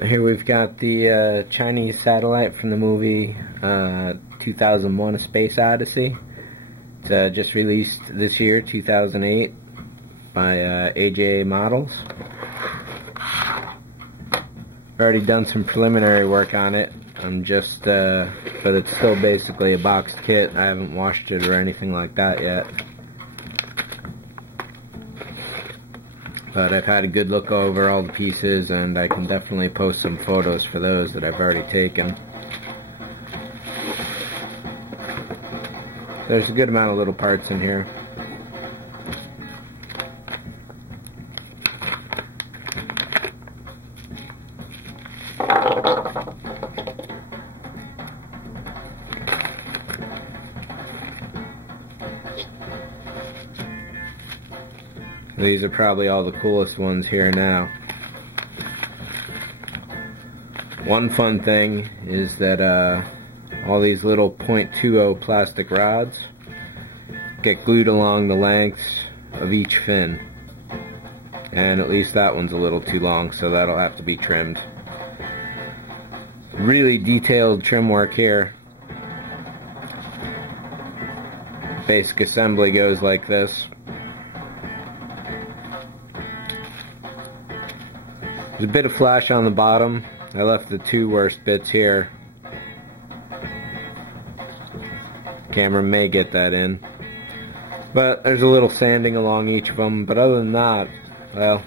So here we've got the Chinese satellite from the movie 2001: A Space Odyssey. It's just released this year, 2008, by ASO Models. I've already done some preliminary work on it. But it's still basically a boxed kit. I haven't washed it or anything like that yet. But I've had a good look over all the pieces, and I can definitely post some photos for those that I've already taken. There's a good amount of little parts in here. These are probably all the coolest ones here now. One fun thing is that all these little .20 plastic rods get glued along the lengths of each fin. And at least that one's a little too long, so that'll have to be trimmed. Really detailed trim work here. Basic assembly goes like this. There's a bit of flash on the bottom. I left the two worst bits here. Camera may get that in. But there's a little sanding along each of them. But other than that, well,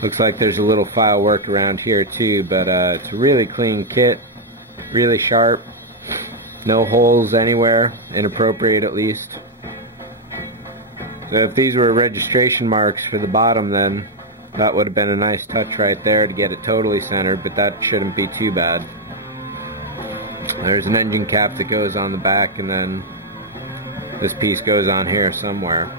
looks like there's a little file work around here too. But it's a really clean kit. Really sharp. No holes anywhere. Inappropriate at least. So if these were registration marks for the bottom, then that would have been a nice touch right there to get it totally centered, but that shouldn't be too bad. There's an engine cap that goes on the back, and then this piece goes on here somewhere.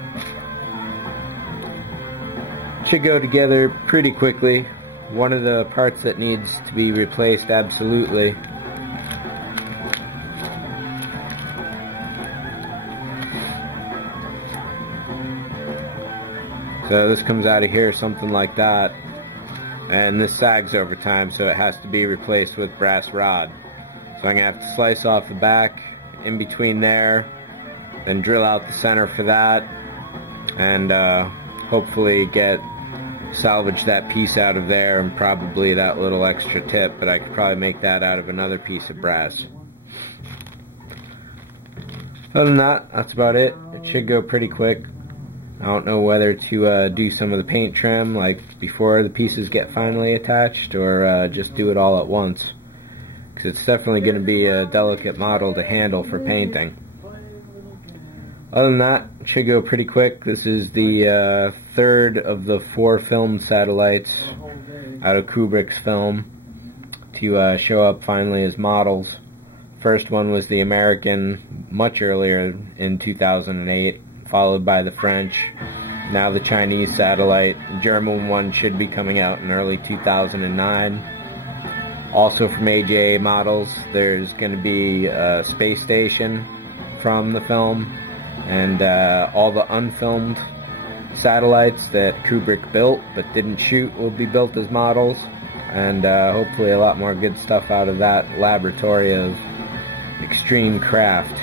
Should go together pretty quickly. One of the parts that needs to be replaced absolutely . So this comes out of here, something like that, and this sags over time, so it has to be replaced with brass rod. So I'm going to have to slice off the back in between there, then drill out the center for that, and hopefully salvage that piece out of there, and probably that little extra tip, but I could probably make that out of another piece of brass. Other than that, that's about it. It should go pretty quick. I don't know whether to do some of the paint trim like before the pieces get finally attached, or just do it all at once, because it's definitely going to be a delicate model to handle for painting. Other than that, it should go pretty quick. This is the third of the 4 filmed satellites out of Kubrick's film to show up finally as models. First one was the American much earlier in 2008. Followed by the French, now the Chinese satellite. The German one should be coming out in early 2009. Also from ASO Models, there's going to be a space station from the film, and all the unfilmed satellites that Kubrick built but didn't shoot will be built as models, and hopefully a lot more good stuff out of that laboratory of extreme craft.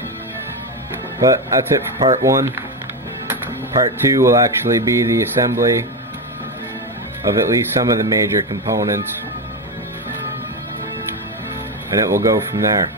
But that's it for part 1. Part 2 will actually be the assembly of at least some of the major components, and it will go from there.